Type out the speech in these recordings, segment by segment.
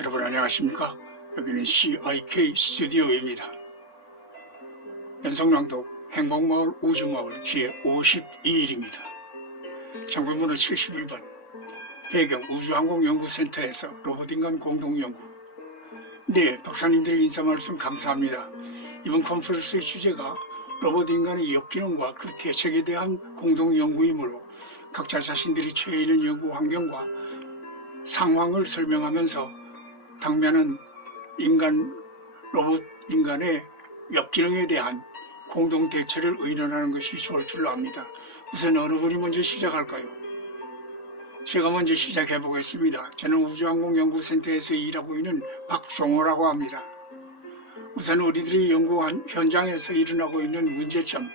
여러분 안녕하십니까? 여기는 CIK 스튜디오입니다. 연속낭독 행복마을 우주마을 제52일입니다. 장본번호 71번 해경 우주항공연구센터에서 로봇인간 공동연구. 네, 박사님들 인사 말씀 감사합니다. 이번 컨퍼런스의 주제가 로봇인간의 역기능과 그 대책에 대한 공동연구이므로 각자 자신들이 처해 있는 연구 환경과 상황을 설명하면서 당면은 로봇 인간의 역기능에 대한 공동 대처를 의논하는 것이 좋을 줄로 압니다. 우선 어느 분이 먼저 시작할까요? 제가 먼저 시작해 보겠습니다. 저는 우주항공연구센터에서 일하고 있는 박종호라고 합니다. 우선 우리들이 연구 현장에서 일어나고 있는 문제점,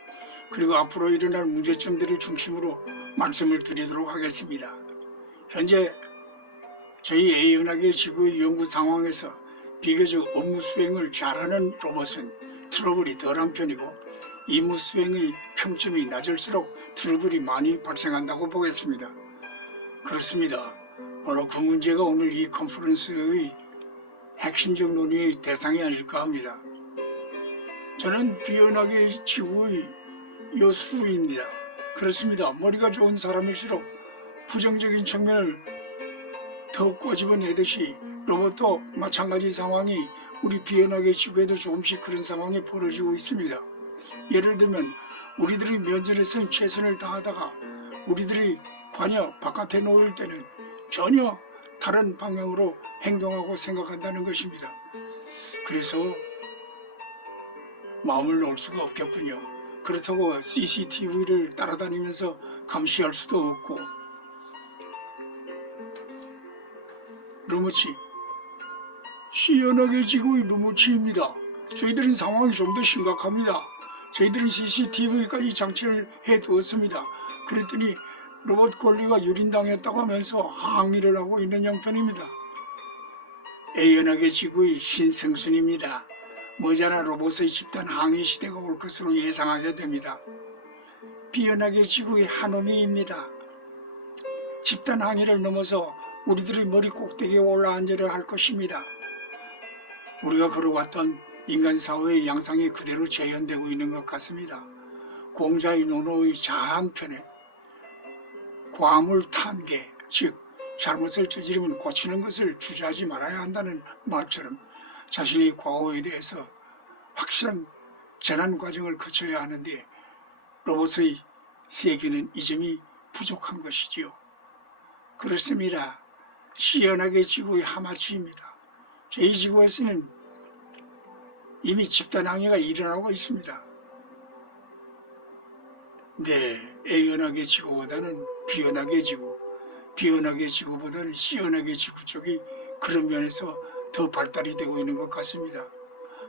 그리고 앞으로 일어날 문제점들을 중심으로 말씀을 드리도록 하겠습니다. 현재 저희 A은하계 지구의 연구 상황에서 비교적 업무 수행을 잘하는 로봇은 트러블이 덜한 편이고, 임무 수행의 평점이 낮을수록 트러블이 많이 발생한다고 보겠습니다. 그렇습니다. 바로 그 문제가 오늘 이 컨퍼런스의 핵심적 논의의 대상이 아닐까 합니다. 저는 비은하계 지구의 여수입니다. 그렇습니다. 머리가 좋은 사람일수록 부정적인 측면을 더 꼬집어내듯이 로봇도 마찬가지 상황이 우리 비은하계 지구에도 조금씩 그런 상황이 벌어지고 있습니다. 예를 들면 우리들이 면전에서는 최선을 다하다가 우리들이 관여 바깥에 놓일 때는 전혀 다른 방향으로 행동하고 생각한다는 것입니다. 그래서 마음을 놓을 수가 없겠군요. 그렇다고 CCTV를 따라다니면서 감시할 수도 없고. 루무치, 시연하게 지구의 루무치입니다. 저희들은 상황이 좀 더 심각합니다. 저희들은 CCTV까지 장치를 해두었습니다. 그랬더니 로봇 권리가 유린당했다고 하면서 항의를 하고 있는 형편입니다. A연하계 지구의 신성순입니다. 머지않아 로봇의 집단 항의 시대가 올 것으로 예상하게 됩니다. B연하계 지구의 한우미입니다. 집단 항의를 넘어서 우리들이 머리 꼭대기에 올라앉으려 할 것입니다. 우리가 걸어왔던 인간 사회의 양상이 그대로 재현되고 있는 것 같습니다. 공자의 논어의 자한편에 과물 탄계, 즉 잘못을 저지르면 고치는 것을 주저하지 말아야 한다는 말처럼 자신의 과오에 대해서 확실한 전환 과정을 거쳐야 하는데 로봇의 세계는 이 점이 부족한 것이지요. 그렇습니다. 시연하게 지구의 하마치입니다. 저희 지구에서는 이미 집단 항해가 일어나고 있습니다. 네, A연하계 지구보다는 B연하계 지구, B연하계 지구보다는 C연하계 지구 쪽이 그런 면에서 더 발달이 되고 있는 것 같습니다.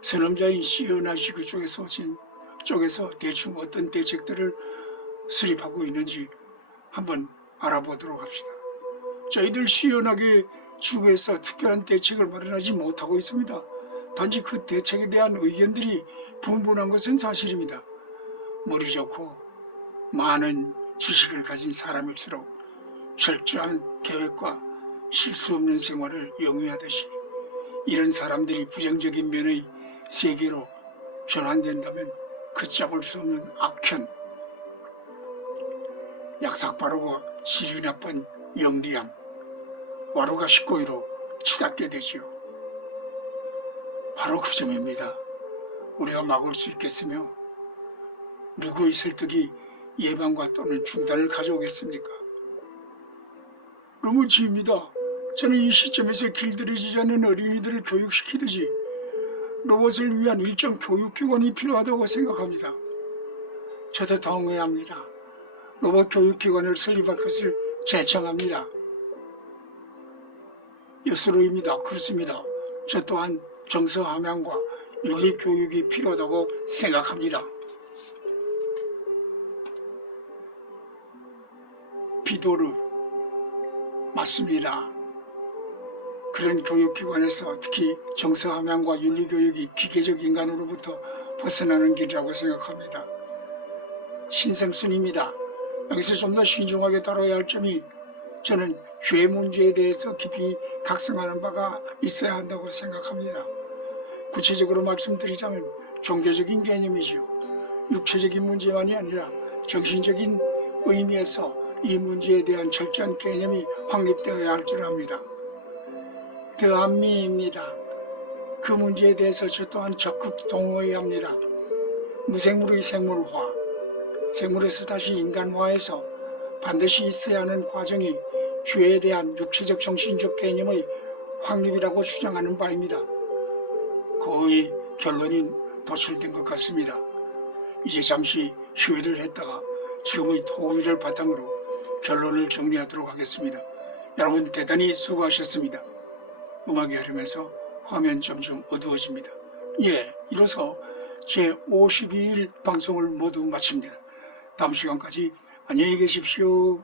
선험자인 C연하 지구 쪽에서 대충 어떤 대책들을 수립하고 있는지 한번 알아보도록 합시다. 저희들 C연하계 지구에서 특별한 대책을 마련하지 못하고 있습니다. 단지 그 대책에 대한 의견들이 분분한 것은 사실입니다. 머리 좋고 많은 지식을 가진 사람일수록 철저한 계획과 실수 없는 생활을 영위하듯이 이런 사람들이 부정적인 면의 세계로 전환된다면 걷잡을 수 없는 악현, 약삭 빠르고 질이 나쁜 영리함, 와루가 19위로 치닫게 되지요. 바로 그 점입니다. 우리가 막을 수 있겠으며 누구의 설득이 예방과 또는 중단을 가져오겠습니까? 루무치입니다. 저는 이 시점에서 길들여지지 않는 어린이들을 교육시키듯이 로봇을 위한 일정 교육기관이 필요하다고 생각합니다. 저도 동의합니다. 로봇 교육기관을 설립할 것을 제청합니다. 여수로입니다. 그렇습니다. 저 또한 정서 함양과 윤리 교육이 필요하다고 생각합니다. 비도르, 맞습니다. 그런 교육기관에서 특히 정서 함양과 윤리 교육이 기계적 인간으로부터 벗어나는 길이라고 생각합니다. 신성순입니다. 여기서 좀 더 신중하게 다뤄야 할 점이 저는 죄 문제에 대해서 깊이 각성하는 바가 있어야 한다고 생각합니다. 구체적으로 말씀드리자면 종교적인 개념이지요. 육체적인 문제만이 아니라 정신적인 의미에서 이 문제에 대한 철저한 개념이 확립되어야 할 줄 압니다. 더한미입니다. 그 문제에 대해서 저 또한 적극 동의합니다. 무생물의 생물화, 생물에서 다시 인간화해서 반드시 있어야 하는 과정이 죄에 대한 육체적 정신적 개념의 확립이라고 주장하는 바입니다. 거의 결론이 도출된 것 같습니다. 이제 잠시 휴회를 했다가 지금의 토의를 바탕으로 결론을 정리하도록 하겠습니다. 여러분 대단히 수고하셨습니다. 음악이 흐르면서 화면 점점 어두워집니다. 이로써 제 52일 방송을 모두 마칩니다. 다음 시간까지 안녕히 계십시오.